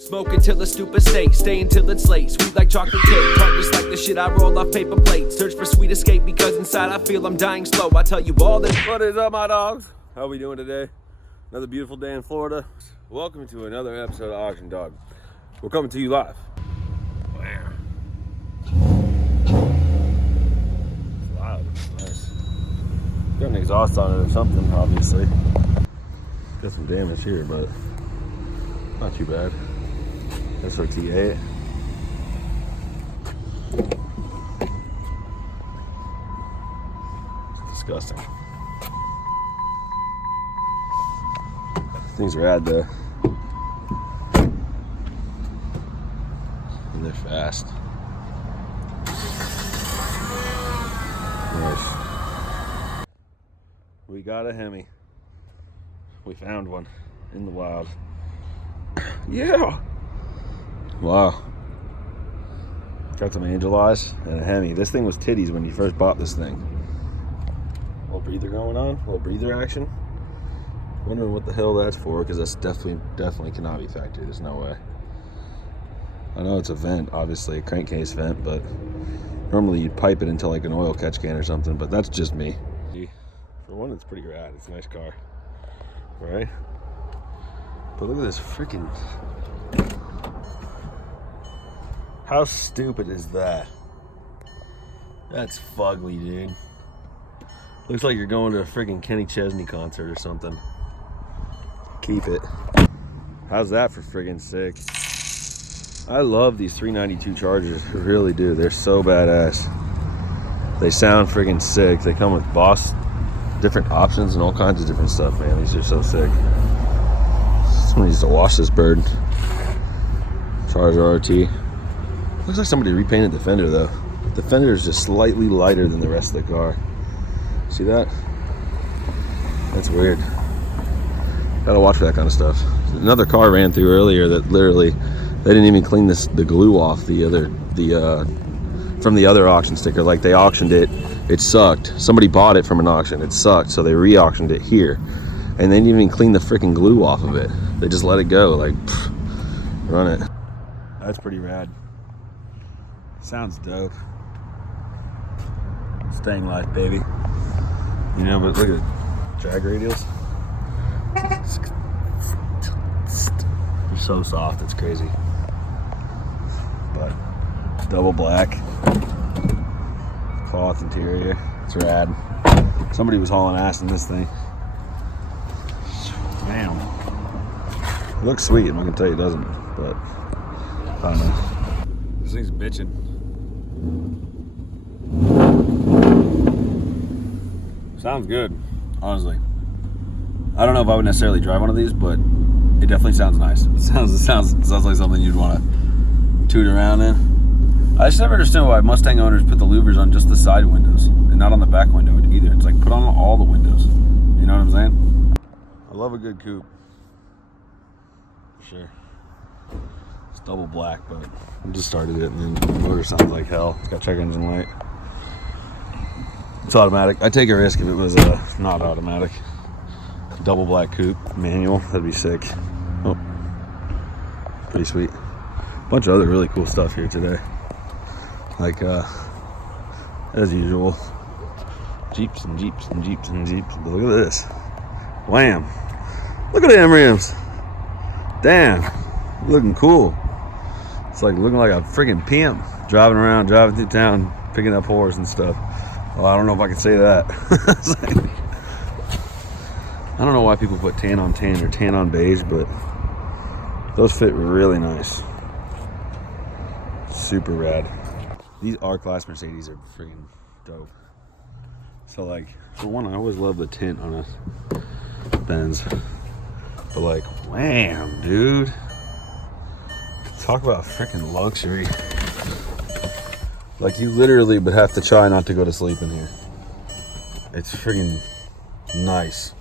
Smoke until the stupid state, stay until it's late. Sweet like chocolate cake, tart just like the shit I roll off paper plates. Search for sweet escape because inside I feel I'm dying slow. I tell you all this. What is up, my dogs? How we doing today? Another beautiful day in Florida. Welcome to another episode of Auction Dog. We're coming to you live. Wow. It's loud. It's nice. Got an exhaust on it or something, obviously. Got some damage here, but not too bad. SRT 8. It's disgusting. Things are rad though. And they're fast. Nice. We got a Hemi. We found one in the wild. Yeah. Wow. Got some angel eyes and a Hemi. This thing was titties when you first bought this thing. A little breather going on, a little breather action. Wondering what the hell that's for, because that's definitely cannot be factory. There's no way. I know it's a vent, obviously a crankcase vent, but normally you'd pipe it into like an oil catch can or something, but that's just me. For one, it's pretty rad. It's a nice car, right? But look at this freaking... How stupid is that? That's fugly, dude. Looks like you're going to a freaking Kenny Chesney concert or something. Keep it. How's that for friggin' sick? I love these 392 Chargers. I really do. They're so badass. They sound friggin' sick. They come with Boss, different options and all kinds of different stuff, man. These are so sick. Someone needs to wash this bird. Charger RT. Looks like somebody repainted the fender though. The fender is just slightly lighter than the rest of the car. See that? That's weird. Gotta watch for that kind of stuff. Another car ran through earlier that literally they didn't even clean the glue off from the other auction sticker. Like they auctioned it, it sucked. Somebody bought it from an auction, it sucked, so they re-auctioned it here, and they didn't even clean the freaking glue off of it. They just let it go, like pff, run it. That's pretty rad. Sounds dope. Staying life, baby. You know, but look at it. Drag radials. They're so soft, it's crazy. But it's double black. Cloth interior. It's rad. Somebody was hauling ass in this thing. Damn. It looks sweet, I'm not gonna tell you it doesn't, but I don't know. This thing's bitching. Sounds good, honestly. I don't know if I would necessarily drive one of these, but it definitely sounds nice. It sounds like something you'd want to toot around in. I just never understood why Mustang owners put the louvers on just the side windows and not on the back window either. It's like put on all the windows. You know what I'm saying? I love a good coupe. For sure. It's double black, but I just started it and then the motor sounds like hell. It's got check engine light. It's automatic. I'd take a risk if it was not automatic. Double black coupe, manual, that'd be sick. Oh, pretty sweet. Bunch of other really cool stuff here today. Like, as usual, Jeeps and Jeeps and Jeeps and Jeeps. But look at this. Wham. Look at the M rims. Damn, looking cool. It's like looking like a freaking pimp driving through town, picking up whores and stuff. Well, I don't know if I can say that. I don't know why people put tan on tan or tan on beige, but those fit really nice. Super rad. These R-Class Mercedes are freaking dope. So like, for one, I always love the tint on a Benz. But like, wham, dude. Talk about freaking luxury. Like, you literally would have to try not to go to sleep in here. It's freaking nice.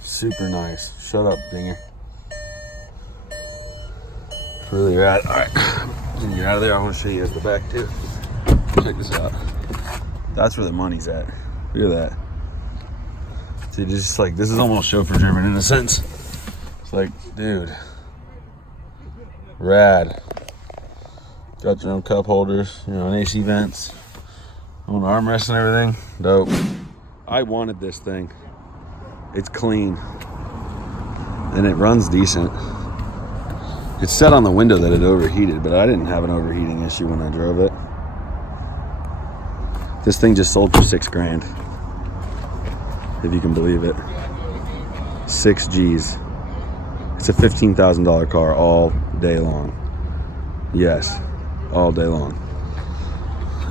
Super nice. Shut up, Dinger. Really rad. Alright. When you're out of there, I want to show you guys the back too. Check this out. That's where the money's at. Look at that. See, just like, this is almost chauffeur German in a sense. It's like, dude, Rad. Got your own cup holders, you know, an AC vents, own armrests and everything. Dope. I wanted this thing. It's clean. And it runs decent. It said on the window that it overheated, but I didn't have an overheating issue when I drove it. This thing just sold for $6,000. If you can believe it. 6 G's. It's a $15,000 car all day long. Yes, all day long.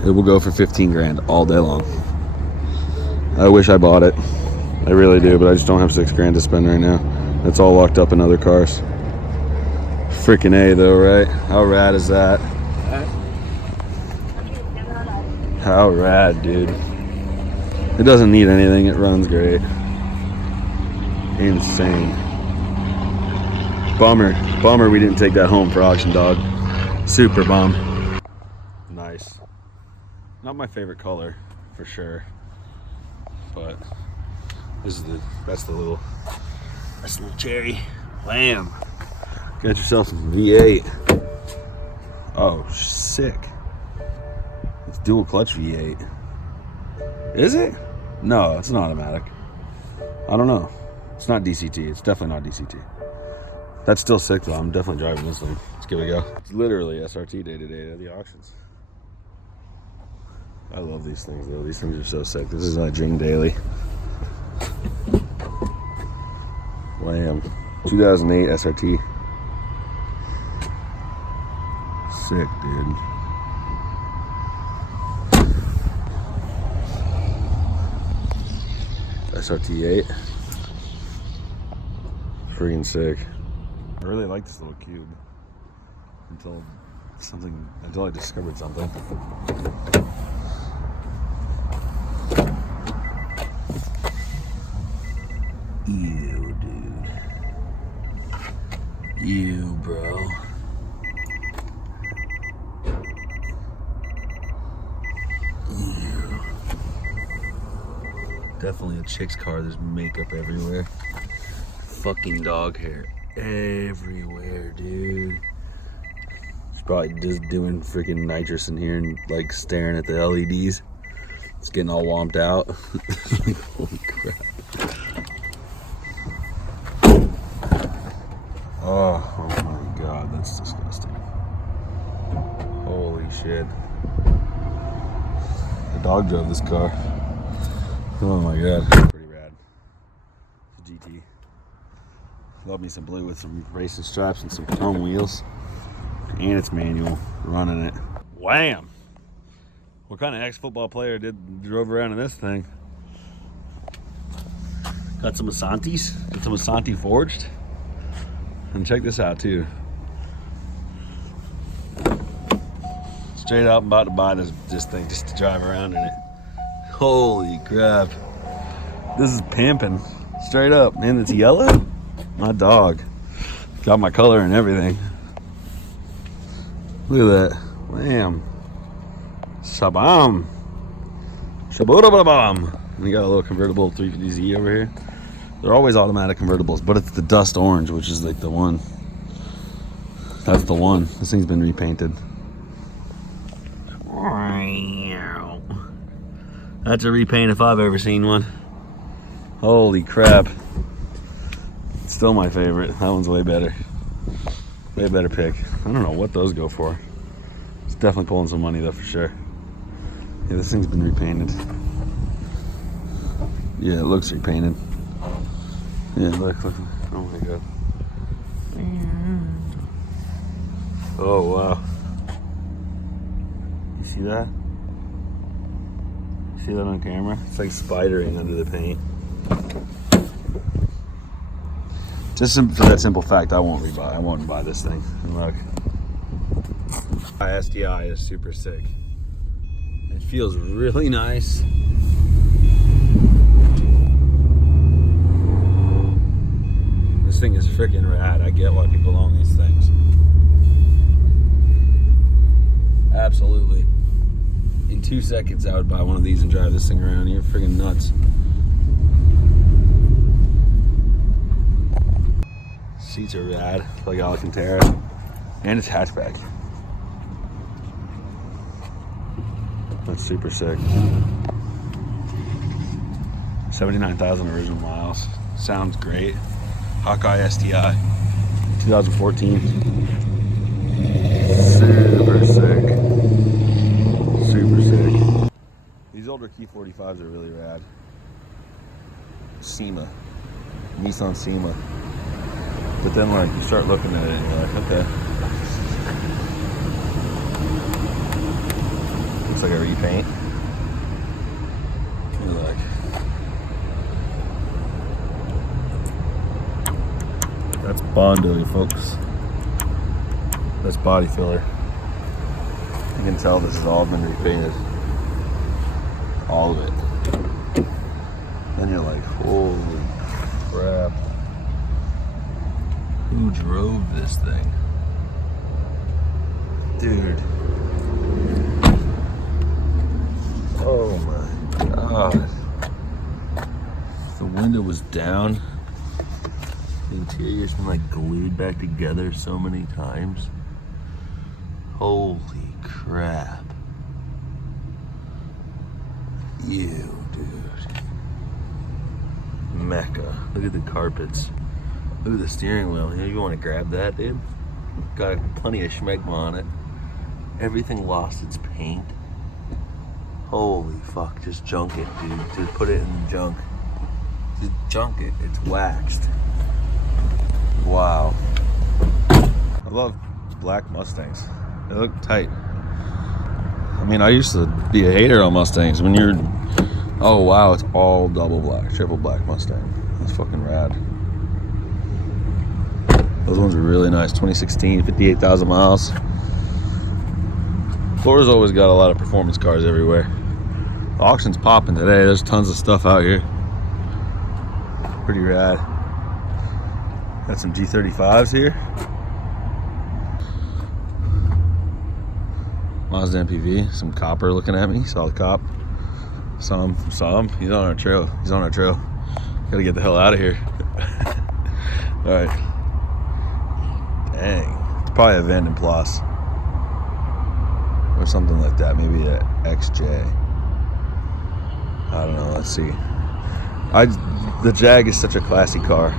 It will go for $15,000 all day long. I wish I bought it. I really do, but I just don't have $6,000 to spend right now. It's all locked up in other cars. Freaking A though, right? How rad is that? How rad, dude. It doesn't need anything, it runs great. Insane. Bummer we didn't take that home for auction, dog. Super bum. Nice. Not my favorite color, for sure. But that's the little cherry. Wham. Got yourself some V8. Oh, sick. It's dual clutch V8. Is it? No, it's an automatic. I don't know. It's not DCT. It's definitely not DCT. That's still sick though. I'm definitely driving this thing. Let's give it a go. It's literally SRT day to day at the auctions. I love these things though. These things are so sick. This is my dream daily. Wham. 2008 SRT. Sick, dude. SRT8. Freaking sick. I really like this little cube until I discovered something. Ew, dude. Ew, bro. Ew. Definitely a chick's car. There's makeup everywhere. Fucking dog hair everywhere, dude. She's probably just doing freaking nitrous in here and like staring at the LEDs. It's getting all womped out. Holy crap. Oh my god, that's disgusting. Holy shit. The dog drove this car. Oh my god. Pretty rad. It's a GT. Love me some blue with some racing stripes and some chrome wheels. And it's manual. Running it. Wham! What kind of ex-football player drove around in this thing? Got some Asantis. Got some Asanti forged. And check this out too. Straight up, I'm about to buy this thing just to drive around in it. Holy crap. This is pimping. Straight up. And it's yellow? My dog. Got my color and everything. Look at that. Wham. Shabam. Shabodabam. And you got a little convertible 350Z over here. They're always automatic convertibles, but it's the dust orange, which is like the one. That's the one. This thing's been repainted. That's a repaint if I've ever seen one. Holy crap. It's still my favorite. That one's way better. Way better pick. I don't know what those go for. It's definitely pulling some money though for sure. Yeah, this thing's been repainted. Yeah, it looks repainted. Yeah, look. Oh my god. Oh wow. You see that? See that on camera? It's like spidering under the paint. Just for that simple fact, I won't buy this thing. And look. My STI is super sick. It feels really nice. This thing is freaking rad. I get why people own these things. Absolutely. In 2 seconds, I would buy one of these and drive this thing around. You're freaking nuts. Seats are rad, like Alcantara. And it's hatchback. That's super sick. 79,000 original miles. Sounds great. Hawkeye STI, 2014. Super sick. Super sick. These older Key 45s are really rad. SEMA. Nissan SEMA. But then like you start looking at it and you're like, okay. Looks like a repaint. You're like, that's Bondo, folks. That's body filler. You can tell this has all been repainted. All of it. And you're like, holy crap. Who drove this thing? Dude. Oh my god. The window was down. The interior's been like glued back together so many times. Holy crap. You, dude. Mecca. Look at the carpets. Look at the steering wheel. You want to grab that, dude? Got plenty of schmegma on it. Everything lost its paint. Holy fuck, just junk it, dude. Just put it in the junk. Just junk it. It's waxed. Wow. I love black Mustangs. They look tight. I mean, I used to be a hater on Mustangs. When you're, oh wow, it's all double black, triple black Mustang. That's fucking rad. Those ones are really nice. 2016, 58,000 miles. Florida's always got a lot of performance cars everywhere. The auction's popping today. There's tons of stuff out here. Pretty rad. Got some G35s here. Mazda MPV. Some copper looking at me. Saw the cop. Saw him. He's on our trail. Gotta get the hell out of here. All right. Dang. It's probably a Vanden Plus. Or something like that. Maybe a XJ. I don't know. Let's see. The Jag is such a classy car.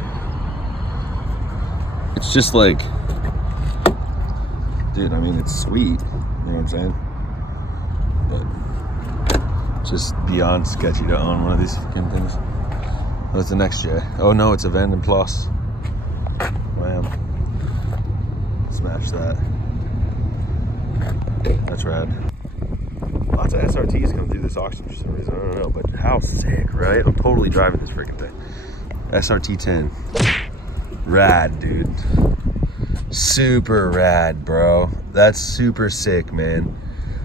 It's just like, dude, I mean, it's sweet. You know what I'm saying? But just beyond sketchy to own one of these fucking things. What's the next J? Oh no, it's a Vanden Plus. Wham. Smash that. That's rad. Lots of SRTs come through this auction for some reason. I don't know, but how sick, right? I'm totally driving this freaking thing. SRT 10. Rad, dude. Super rad, bro. That's super sick, man.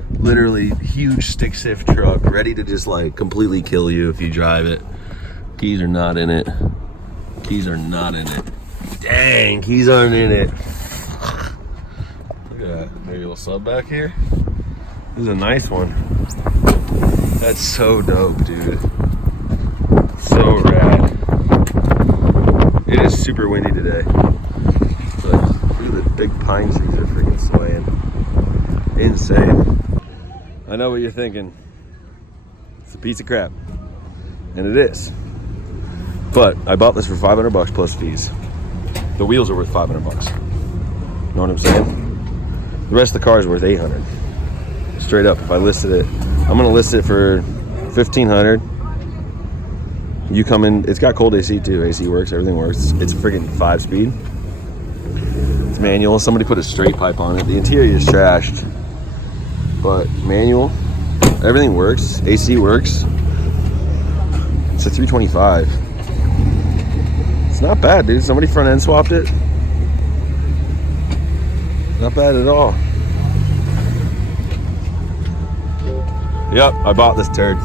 Literally huge stick shift truck, ready to just like completely kill you if you drive it. Keys are not in it. Keys are not in it. Dang, keys aren't in it. Look at that. Maybe a little sub back here. This is a nice one. That's so dope, dude. So rad. It is super windy today. But look at the big pine trees are freaking swaying. Insane. I know what you're thinking. It's a piece of crap. And it is. But I bought this for $500 plus fees. The wheels are worth $500. Know what I'm saying? The rest of the car is worth $800. Straight up. If I listed it, I'm gonna list it for $1,500. You come in. It's got cold AC too. AC works. Everything works. It's freaking 5-speed. It's manual. Somebody put a straight pipe on it. The interior is trashed, but manual. Everything works. AC works. It's a 325. It's not bad, dude. Somebody front end swapped it. Not bad at all. Yep, I bought this turd.